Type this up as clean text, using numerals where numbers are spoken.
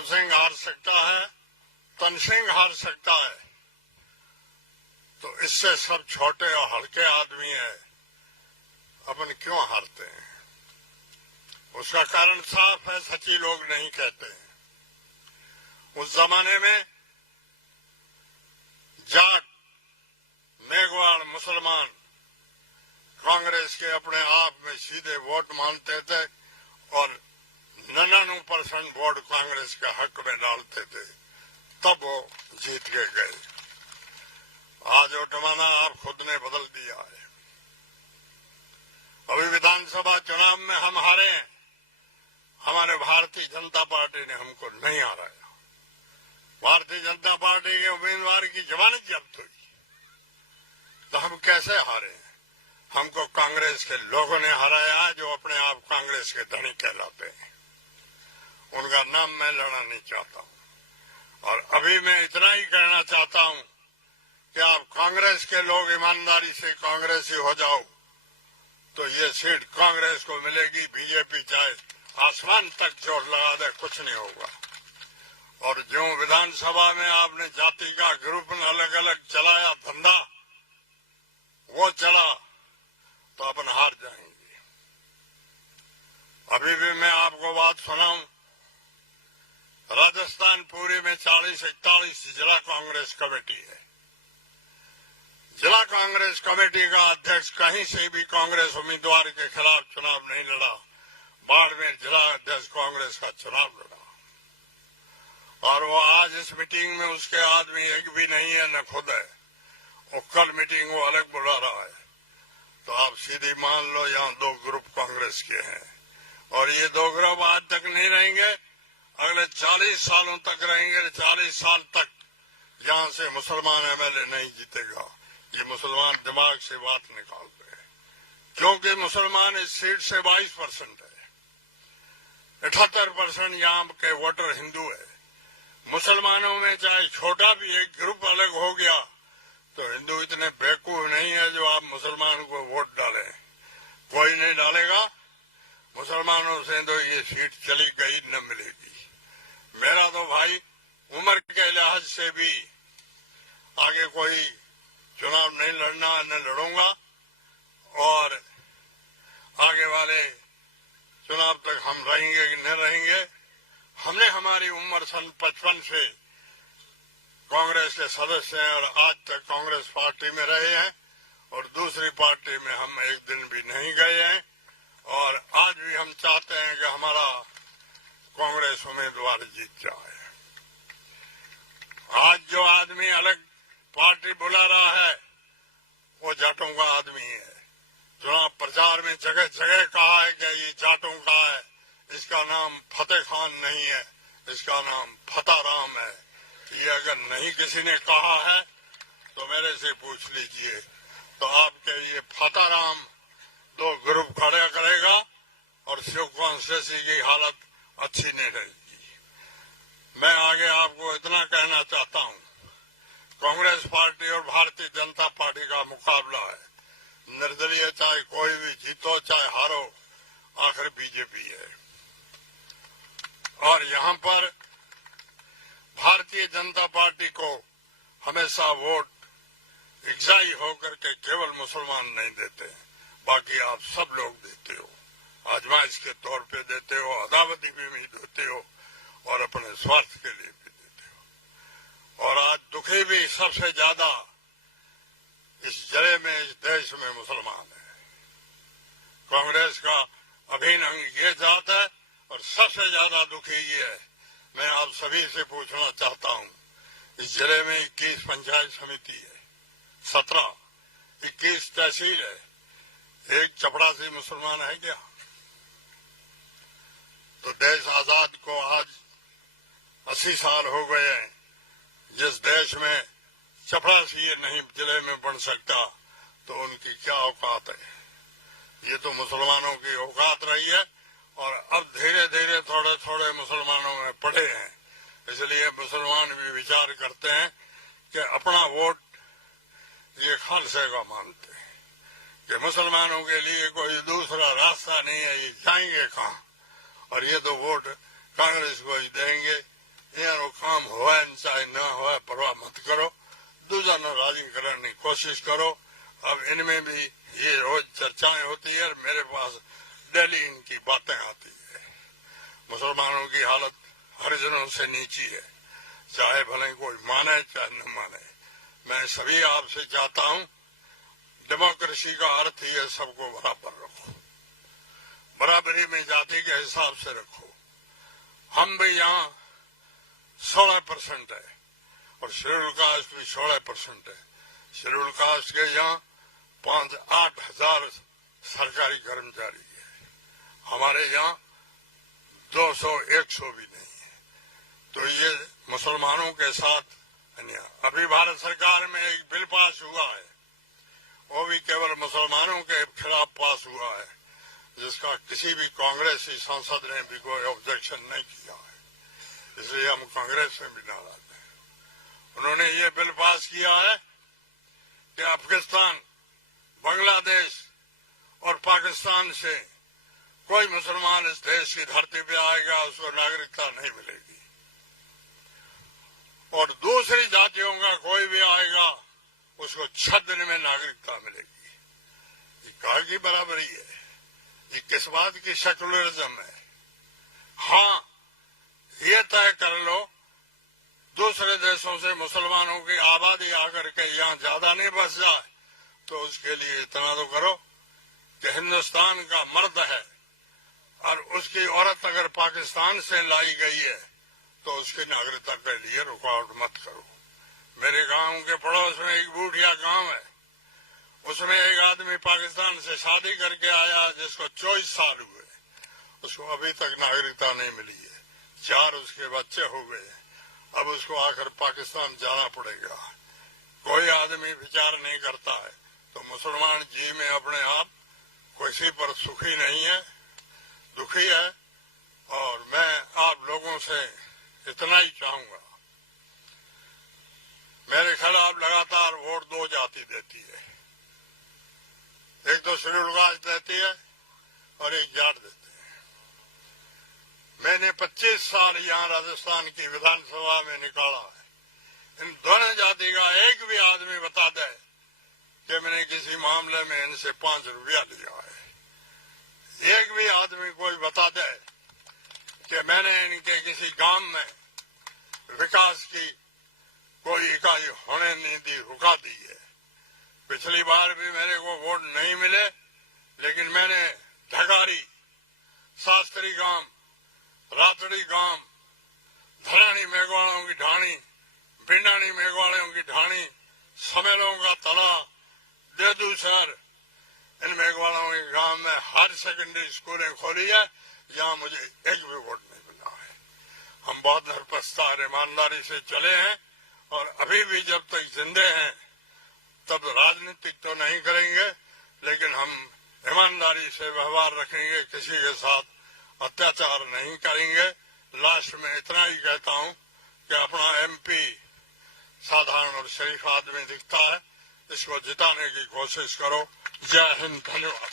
नरसिंह हार सकता है, तनसिंह हार सकता है, तो इससे सब छोटे और हल्के आदमी है, अपन क्यों हारते हैं? उसका कारण साफ है, सच्ची लोग नहीं कहते हैं। उस जमाने में जाट, मेघवाड़, मुसलमान कांग्रेस के अपने आप में सीधे वोट मानते थे और 99% वोट कांग्रेस के हक में डालते थे, तब वो जीत के गए। आज वो जमाना आप खुद ने बदल दिया है। अभी विधानसभा चुनाव में हम हारे हैं, हमारे भारतीय जनता पार्टी ने हमको नहीं हराया। भारतीय जनता पार्टी के उम्मीदवार की जमानत जब्त हुई, तो हम कैसे हारे? हमको कांग्रेस के लोगों ने हराया, जो अपने आप कांग्रेस के धनी कहलाते हैं। उनका नाम मैं लेना नहीं चाहता हूं। और अभी मैं इतना ही कहना चाहता हूं कि आप कांग्रेस के लोग ईमानदारी से कांग्रेसी हो जाओ, तो ये सीट कांग्रेस को मिलेगी। बीजेपी चाहे आसमान तक जोर लगा दे, कुछ नहीं होगा। और जो विधानसभा में आपने जाति का ग्रुप अलग अलग चलाया धंधा, वो चला, तो अपन हार जाएंगे। अभी भी मैं आपको बात सुनाऊं, राजस्थान पूरे में 40-41 जिला कांग्रेस कमेटी है। जिला कांग्रेस कमेटी का अध्यक्ष कहीं से भी कांग्रेस उम्मीदवार के खिलाफ चुनाव नहीं लड़ा। बाड़मेर जिला अध्यक्ष कांग्रेस का चुनाव लड़ा, और वो आज इस मीटिंग में उसके आदमी एक भी नहीं है, न खुद है। वो कल मीटिंग वो अलग बुला रहा है। तो आप सीधी मान लो यहाँ 2 ग्रुप कांग्रेस के हैं, और ये 2 ग्रुप आज तक नहीं रहेंगे, अगले 40 सालों तक रहेंगे। 40 साल तक यहाँ से मुसलमान एमएलए नहीं जीतेगा। ये मुसलमान दिमाग से बात निकाल रहे हैं, क्योंकि मुसलमान इस सीट से 22% है। 78% यहाँ के वोटर हिंदू है। मुसलमानों में चाहे छोटा भी एक ग्रुप अलग हो गया, तो हिंदू इतने बेवकूफ नहीं है जो आप मुसलमान को वोट डालें। कोई नहीं डालेगा। मुसलमानों से तो ये सीट चली गई, न मिलेगी। मेरा तो भाई उम्र के लिहाज से भी आगे कोई चुनाव नहीं लड़ना, न लड़ूंगा, और आगे वाले चुनाव तक हम रहेंगे कि नहीं रहेंगे। हमने हमारी उम्र सन 55 से कांग्रेस के सदस्य हैं, और आज तक कांग्रेस पार्टी में रहे हैं, और दूसरी पार्टी में हम एक दिन भी नहीं गए हैं। और आज भी हम चाहते हैं कि हमारा कांग्रेस उम्मीदवार जीत जाए। आज जो आदमी अलग पार्टी बुला रहा है, वो जाटों का आदमी है। चुनाव प्रचार में जगह जगह कहा है कि ये जाटों का है, इसका नाम फतेह खान नहीं है, इसका नाम फताराम है। ये अगर नहीं किसी ने कहा है तो मेरे से पूछ लीजिए। तो आपके ये फताराम 2 ग्रुप खड़ा करेगा, और शिव कॉन्स्टिट्यूंसी की हालत अच्छी नहीं रहेगी। मैं आगे आपको इतना कहना चाहता हूं, कांग्रेस पार्टी और भारतीय जनता पार्टी का मुकाबला है। निर्दलीय चाहे कोई भी जीतो चाहे हारो, आखिर बीजेपी है। और यहाँ पर भारतीय जनता पार्टी को हमेशा वोट इकसाई होकर के केवल मुसलमान नहीं देते, बाकी आप सब लोग देते हो। आजमाइश के तौर पे देते हो, अदावती भी देते हो, और अपने स्वार्थ के लिए भी देते हो। और आज दुखी भी सबसे ज्यादा इस जिले में, इस देश में मुसलमान है। कांग्रेस का अभिन्न अंग ये जात है, और सबसे ज्यादा दुखी ये है। मैं आप सभी से पूछना चाहता हूं, इस जिले में 21 पंचायत समिति है, 17, 21 तहसील है, एक चपड़ासी मुसलमान है क्या? तो देश आजाद को आज 80 साल हो गए हैं। जिस देश में चपड़ासी नहीं जिले में बन सकता, तो उनकी क्या औकात है? ये तो मुसलमानों की औकात रही है, और अब धीरे धीरे थोड़े थोड़े मुसलमानों में पड़े हैं। इसलिए मुसलमान भी विचार करते हैं कि अपना वोट ये खालसे का मानते हैं कि मुसलमानों के लिए कोई दूसरा रास्ता नहीं है, ये जाएंगे कहाँ? और ये तो वोट कांग्रेस को ही देंगे। यारो काम होवे चाहे ना होवे परवाह मत करो, दूसरा न राजी करने की कोशिश करो। अब इनमें भी ये रोज चर्चाएं होती है और मेरे पास डेली इनकी बातें आती है। मुसलमानों की हालत हरिजनों से नीची है, चाहे भले कोई माने चाहे न माने। मैं सभी आपसे चाहता हूं, डेमोक्रेसी का अर्थ ही है सबको बराबर रखो, बराबरी में जाति के हिसाब से रखो। हम भी यहाँ 16% है और शेड्यूल कास्ट भी 16% है। शेड्यूल कास्ट के यहाँ 5-8 हजार सरकारी कर्मचारी है, हमारे यहाँ 200-100 भी नहीं है। तो ये मुसलमानों के साथ अन्याय। अभी भारत सरकार में एक बिल पास हुआ है, वो भी केवल मुसलमानों के खिलाफ पास हुआ है, जिसका किसी भी कांग्रेसी सांसद ने भी कोई ऑब्जेक्शन नहीं किया है, इसलिए हम कांग्रेस में भी नाराज हैं। उन्होंने ये बिल पास किया है कि अफगानिस्तान, बांग्लादेश और पाकिस्तान से कोई मुसलमान इस देश की धरती पे आएगा उसको नागरिकता नहीं मिलेगी, और दूसरी जातियों का कोई भी आएगा उसको 6 दिन में नागरिकता मिलेगी। ये कहाँ की बराबरी है? ये किस बात की सेकुलरिज्म है? हाँ, ये तय कर लो दूसरे देशों से मुसलमानों की आबादी आकर के यहाँ ज्यादा नहीं बस जाए, तो उसके लिए इतना तो करो कि हिंदुस्तान का मर्द है और उसकी औरत अगर पाकिस्तान से लाई गई है तो उसकी नागरिकता के लिए रुकावट मत करो। मेरे गांव के पड़ोस में एक बूढ़िया गांव है, उसमें एक आदमी पाकिस्तान से शादी करके आया जिसको 24 साल हुए, उसको अभी तक नागरिकता नहीं मिली है, 4 उसके बच्चे हो गए, अब उसको आकर पाकिस्तान जाना पड़ेगा। कोई आदमी विचार नहीं करता है। तो मुसलमान जी में अपने आप किसी पर सुखी नहीं है, दुखी है। और मैं आप लोगों से इतना ही चाहूंगा, मेरे खिलाफ लगातार वोट 2 जाति देती है, एक तो शेड्यूल कास्ट देती है और एक जाट देते हैं। मैंने 25 साल यहाँ राजस्थान की विधानसभा में निकाला है, इन दोनों जाति का एक भी आदमी बता दे कि मैंने किसी मामले में इनसे 5 रुपया लिया है, एक भी आदमी कोई बता दे कि मैंने इनके किसी गांव में विकास की कोई इकाई होने नहीं दी, रुका दी है। पिछली बार भी मेरे को वोट नहीं मिले, लेकिन मैंने ढगारी, शास्त्री गांव, रातड़ी गांव, धरानी मेघवालों की ढाणी, भिंडानी मेघवालों की ढाणी, समेलों का तला, देदू शहर, इन मेघवालों के गांव में हर सेकेंडरी स्कूलें खोली है, जहां मुझे एक भी वोट नहीं मिला है। हम बहुत नरपस्ता और ईमानदारी से चले हैं और अभी भी जब तक जिंदे हैं तब राजनीतिक तो नहीं करेंगे, लेकिन हम ईमानदारी से व्यवहार रखेंगे, किसी के साथ अत्याचार नहीं करेंगे। लास्ट में इतना ही कहता हूं कि अपना MP साधारण और शरीफ आदमी दिखता है, इसको जिताने की कोशिश करो। जय हिंद, धन्यवाद।